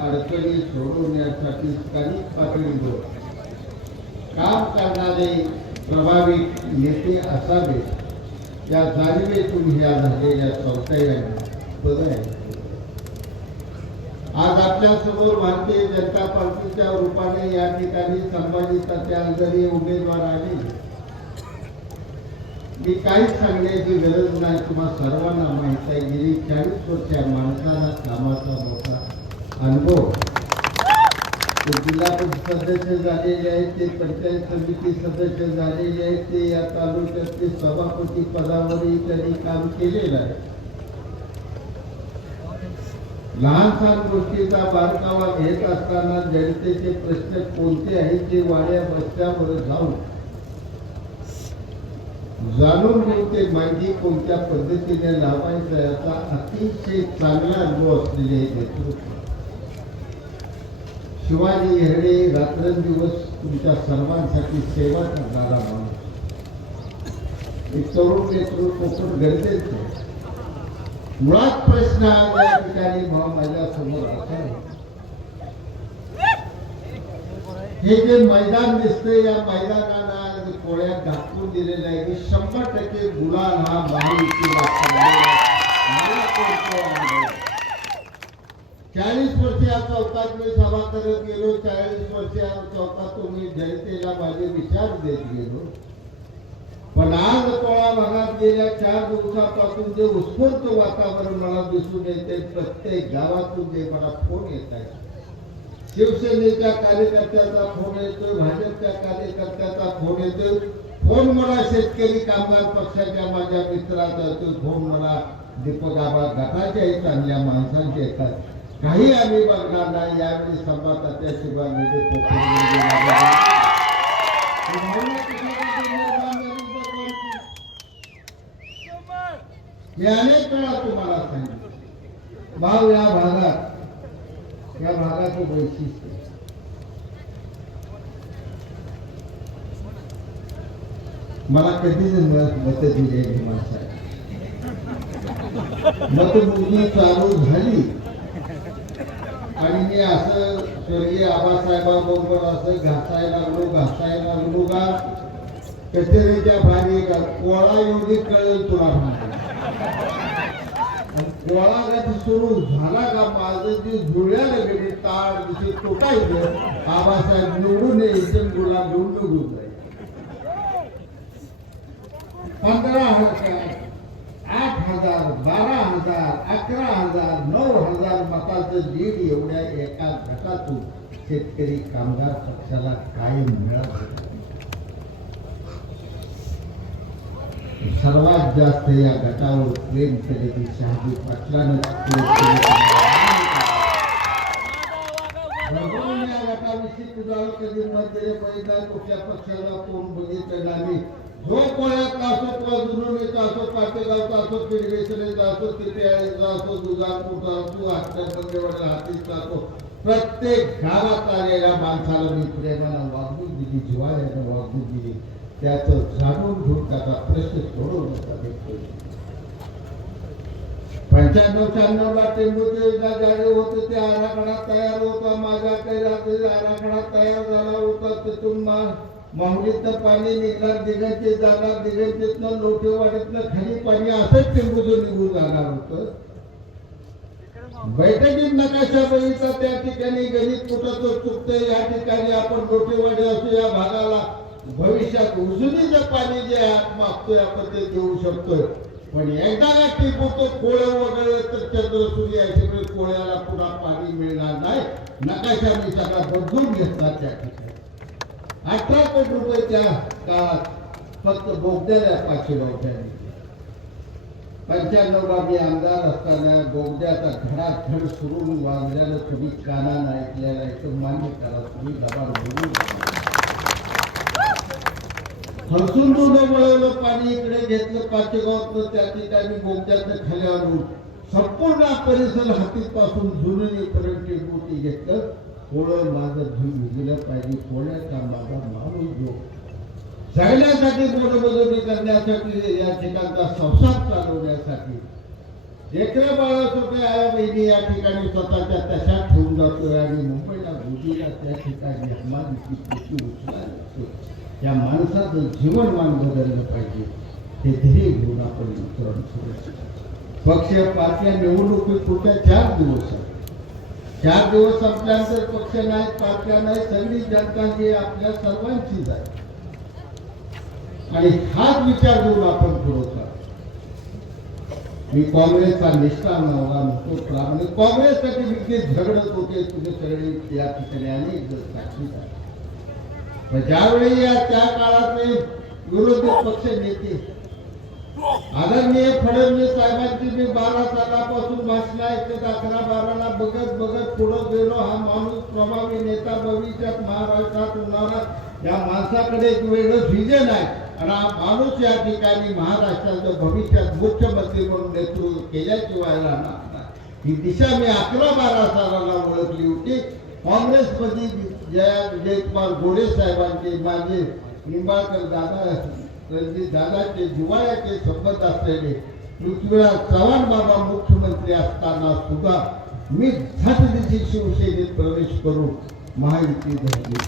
अडचणी सोडवण्यासाठी स्थानिक पातळीवर काम करणारे प्रभावी नेते असावेत या जाणीवेतून ह्या झालेल्या चौथ्या पद आहे. आज आपल्या समोर भारतीय जनता पार्टीच्या रूपाने या ठिकाणी संभाजी तात्या अंधारे उमेदवार आले. मी काहीच सांगण्याची गरज नाही, तुम्हा सर्वांना माहित आहे. गेली 40 वर्ष या माणसाला कामाचा मोठा अनुभव. ते जिल्हा परिषद सदस्य झालेले आहेत, ते पंचायत समिती सदस्य झालेले आहेत, ते या तालुक्यातले सभापती पदावरही त्यांनी काम केलेलं आहे. लहान सहान गोष्टीचा बारकावा घेत असताना जनतेचे प्रश्न कोणते आहेत ते वाड्या वस्त्यावर जाऊन जाणून घेऊन ते माहिती कोणत्या पद्धतीने लावायचं याचा अतिशय चांगला अनुभव असलेले नेतृत्व. शिवाजी हेरडे रात्रंदिवस तुमच्या सर्वांसाठी सेवा करणारा माणूस. एक तरुण नेतृत्व खूप गरजेचं आहे. मुळात प्रश्न या ठिकाणी माझ्या समोर असा हे जे मैदान दिसतंय या मैदानाला कोळ्यात दाखवून दिलेलं आहे की 100% गुलाल हा महायुतीला 40 वर्ष या चौकात मी सभा करत गेलो. 40 वर्ष या चौकातून मी जनतेला माझे विचार देत गेलो. पण आज कोळा भागात गेल्या 4 दिवसापासून जे उत्स्फूर्त वातावरण मला दिसून येते, प्रत्येक गावातून जे मला फोन येत आहे, शिवसेनेच्या कार्यकर्त्याचा फोन येतोय, भाजपच्या कार्यकर्त्याचा फोन येतोय. फोन मला शेतकरी कामगार पक्षाच्या माझ्या मित्राचा येतोय, फोन मला दीपक आबा गटाच्याही चांगल्या माणसांचे येतात. काही आम्ही बघणार नाही. यावेळी संवादाच्या शिवाय मी अनेक वेळा तुम्हाला सांगितलं, भाऊ या भागाचं वैशिष्ट्य मला कधीच मत दिलेली माणसं मतमोजणी चालू झाली आणि मी असं स्वर्गीय आबासाहेबांबरोबर असं घासायला लागलो का कचेरीच्या भारी का कोळा योगी कळेल तुला कोळा कधी सुरू झाला का माझं जे जुळ्याला गेली ताळ दिसे तुटायचं. आबासाहेब निवडून यायचे, गुलाब घेऊन निघून जायचे. 15,000 8,000 12,000 11,000 9,000 मताचं लीड एवढ्या एका गटातून शेतकरी कामगार पक्षाला कायम मिळालं. सर्वात जास्त या गटावर प्रेम केलेली शहाजी पाटलानं या गटाविषयी तुझा कधी मत दिले पाहिजे. कुठल्या पक्षाला कोण बघितलं नाही. जो कोळ्याचा असो, जुनोनीचा असो, पाटेगावचा असो, पिडवेसरेचा असो, तिपेआळीचा असो, दुधारपूरचा असो, हातकणंगलेवाडा हातीचा असो, प्रत्येक गावात आलेल्या माणसाला मी प्रेमानं वागणूक दिली, जिव्हाळ्यानं वागणूक दिली. त्याचं जाणून घेऊन त्याचा प्रश्न सोडवण्याचा देखील 95-96 टेंबूचे जागे होते ते आराखडा तयार होता. माझ्या काही आराखडा तयार झाला होता. तिथून माहुलीतनं पाणी निघणार, दिघांची जाणार, दिघांचीतनं लोटेवाडीतनं खाली पाणी असंच टेंबूचं निघून जाणार होतं. बैठकीत नकाशा बघितला, त्या ठिकाणी गणित कुठं चुकतंय. या ठिकाणी आपण लोटेवाडी असू या भागाला भविष्यात उजनीचं पाणी जे मागतोय आपण ते देऊ शकतोय. पण एकदा टिपून कोळ्या वगैरे तर चंद्रसूर्य याच्यामुळे कोळ्याला पुन्हा पाणी मिळणार नाही. नकाशा मी सगळा बदलून घेतला. त्या ठिकाणी 18 कोटी रुपये त्या काळात फक्त बोगद्याला पाचेगावठ्याने. 95ला मी आमदार असताना बोगद्याचा घडाघड सुरून वाजल्यानं तुम्ही कानानं ऐकलेला आहे, मान्य करा. तुम्ही दबाण बोलू हरसून दूध वळवलं, पाणी इकडे घेतलं पाचेगावातलं, त्या ठिकाणी बोगद्यातलं खाली आणून संपूर्ण परिसर हातीपासून जुननीपर्यंत टेंबूटी घेतलं. कोळं माझं धूळ भिजलं पाहिजे, कोळ्याचा माझा माणूस जो जगण्यासाठी, पोटबोधणी करण्यासाठी, या ठिकाणचा संसार चालवण्यासाठी लेकरं 12 रुपये आया बहिणी या ठिकाणी स्वतःच्या तशात ठेवून जातोय आणि मुंबईला मोदीला त्या ठिकाणी हमालीची पिशवी उचलायला लागतो. या माणसाचं जीवनमान बदललं पाहिजे. हे ध्येय घेऊन आपण वितरण करू. पक्ष पार्ट्या निवडणुकी पुढच्या 4 दिवस आहेत. 4 दिवस संपल्यानंतर पक्ष नाही, पार्ट्या नाही, सगळी जनता जी आपल्या सर्वांचीच आहे आणि हाच विचार घेऊन आपण पुढे चालू. मी काँग्रेसचा निष्ठा नव्हता म्हणतो प्रामाणिक काँग्रेससाठी विकेट झगडत होते. तुझे सगळे या ठिकाणी अनेक जण साक्षीदार आहे. पण ज्यावेळी या त्या काळातले विरोधी पक्ष नेते आदरणीय फडणवीस साहेबांची मी 12 सालापासून भाषण ऐकत 11-12ला बघत बघत पुढे गेलो. हा माणूस प्रभावी नेता भविष्यात महाराष्ट्रात होणारा या माणसाकडे एक वेगळं व्हिजन आहे आणि हा माणूस या ठिकाणी महाराष्ट्राचं भविष्यात मुख्यमंत्री म्हणून नेतृत्व केल्याशिवाय राहणार नाही. ही दिशा मी 11-12 सालाला ओळखली होती. काँग्रेसमध्ये जयकुमार गोडे साहेबांचे माझे निंबाळकर दादा रणजित दादाचे जिव्हाळ्याचे संबंध असलेले पृथ्वीराज चव्हाण बाबा मुख्यमंत्री असताना सुद्धा मी झटदिशी शिवसेनेत प्रवेश करून महायुती धरली.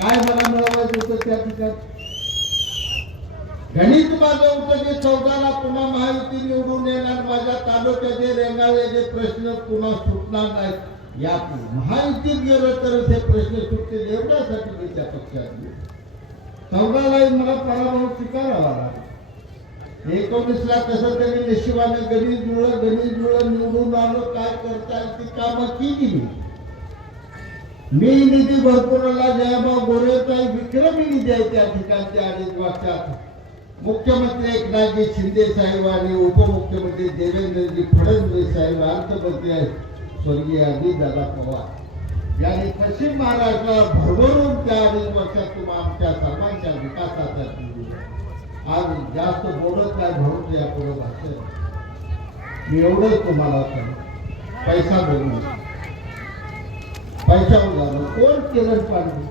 काय मला मिळवायचं होतं त्या ठिकाणी? गणित माझं होतं की 14ला पुन्हा महायुती निवडून येणार. माझ्या तालुक्याचे रेंगाळलेले प्रश्न पुन्हा सुटणार नाहीत. या महायुतीत गेलो तर ते प्रश्न सुटतील एवढ्यासाठी मी त्या पक्षात गेलो. 14ला मला पराभव स्वीकारावा लागला. 19ला कसं तरी नशिबाने गणित जुळलं निवडून आलो. काय करता येईल ती कामं केली मी निधी भरपूरला जयभाऊ गोरेचा विक्रमी निधी आहे त्या ठिकाणच्या 2.5 वर्षात. मुख्यमंत्री एकनाथजी शिंदे साहेब आणि उपमुख्यमंत्री देवेंद्रजी फडणवीस साहेब, अर्थमंत्री आहेत स्वर्गीय अजितदादा पवार यांनी पश्चिम महाराष्ट्राला भरभरून त्या 2.5 वर्षात तुम्हाला आमच्या सर्वांच्या विकासाचा आज जास्त बोलत नाही भरून यापुढे भाषण मी एवढंच तुम्हाला सांगतो. पैसा बोलू पैसा झालं कोण किरण पांडे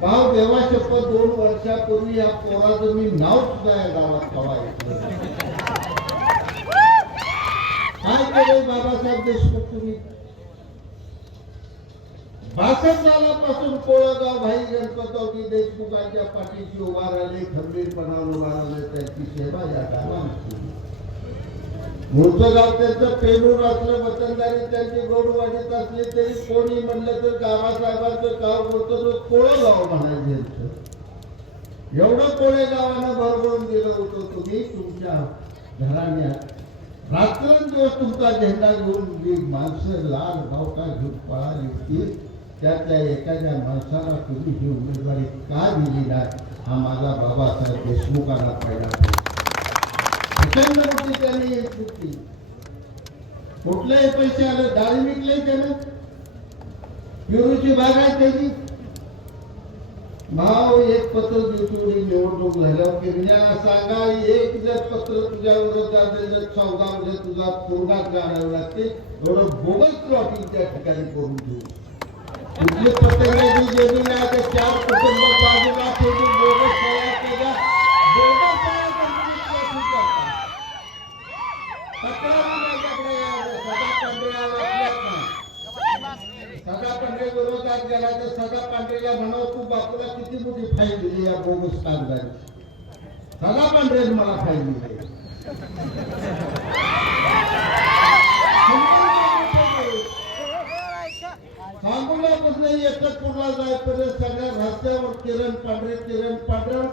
भाव देवा शपथ 2 वर्षापूर्वी या पोराचं मी नाव सुद्धा या गावात कवा येतलं. काय केले बाबासाहेब देशमुख तुम्ही? 62 सालापासून कोळगाव भाई गणपतरावजी देशमुखांच्या पाठीशी उभा राहिले, खंबीरपणाने उभा राहिले. त्यांची सेवा या गावात मूळचं गाव त्यांचं पेनूर असलं, वतनदारी त्यांची गोडवाडीत असली तरी कोणी म्हणलं तर बाबासाहेबांचं गाव होतं तर कोळगाव म्हणायचं. एवढं कोळे गावानं भरभरून दिलं होतं. तुम्ही तुमच्या घराण्यात रात्रंदिवस तुमचा झेंडा घेऊन जी माणसं लाल गावका घेऊन पळाली होती त्यातल्या एखाद्या माणसाला तुम्ही ही उमेदवारी का दिली नाही हा माझा बाबासाहेब देशमुखांना पाहिला. त्यांनी कुठलेही पैसे आले डाळी विकले त्यानं पिरूची बाग आहे त्याची भाव. एक पत्र दिवशी निवडणूक झाल्यावर गिरण्याला सांगा एक जर पत्र तुझ्या विरोधात 14 मध्ये तुझा तोंडात काढावं लागते. एवढं बोगस प्लॉटिंग त्या ठिकाणी करून देऊ. कुठले पत्रकारांनी जमीन आहे 4 कुटुंब बाजूला ठेवून बोगस तयार केल्या. सदा पांढरे विरोधात गेला तर सदा पांढरेला म्हणाव तू बापूला किती मोठी फाईल दिली या बोगस कागदारी. सदा पांढरे मला फाईल दिली. सांगोल्यापासून एकतपूरला जायपर्यंत सगळ्या रस्त्यावर किरण पांढरे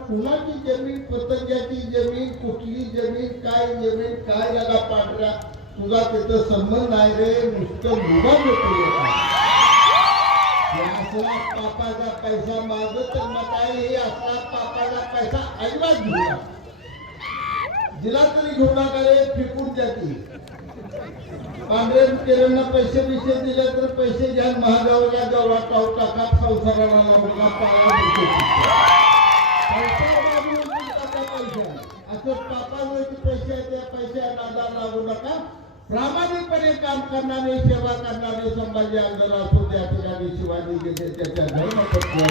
कुणाची जमीन, पतंगाची जमीन, कुठली जमीन, काय याला पांढऱ्या तुझा तिथं संबंध नाही रे. नुसतं मुगा होतो असला पापाचा पैसा मागत तर मग काय हे असला पापाचा पैसा ऐकलाच घेऊया दिला तरी घेऊ नका रे फिकून जाती. पांढरे किरणला पैसे दिले तर पैसे घ्या महागावला गवळा टाऊ टाका संसाराला लावला पाळा असं पापावरती पैसे त्या पैसे नादा लागू नका. प्रामाणिकपणे काम करणारे सेवा करणारे संभाजी आंदोलन असो त्या ठिकाणी शिवाजी त्याच्या धर्मपत्नी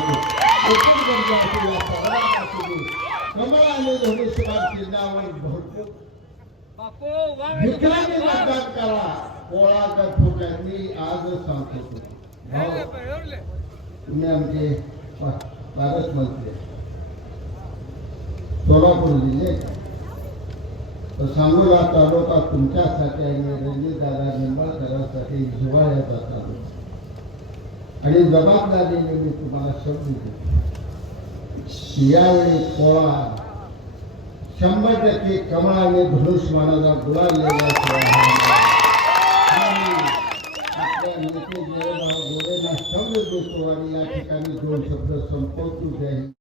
कमळ आणि धनुष्यबाण चिन्हावर भरपूर विक्रमी मतदान करा. पोळा गटफुटांनी आजच सांगतो तुम्ही आमचे पालकमंत्री सोलापूर जिल्हे सांगोला तालुका तुमच्यासाठी आणि रणजितदादा निंबाळकरांसाठी जिव्हाळ्याचा तालुका आणि जबाबदारीने मी तुम्हाला शब्द देतो. यावेळी पोळा 100% कमळाने धनुष्यमानाचा गुलाल आपल्या नेते जयभाऊ गोरेंना शब्द देतो आणि या ठिकाणी 2 शब्द संपवतो. जय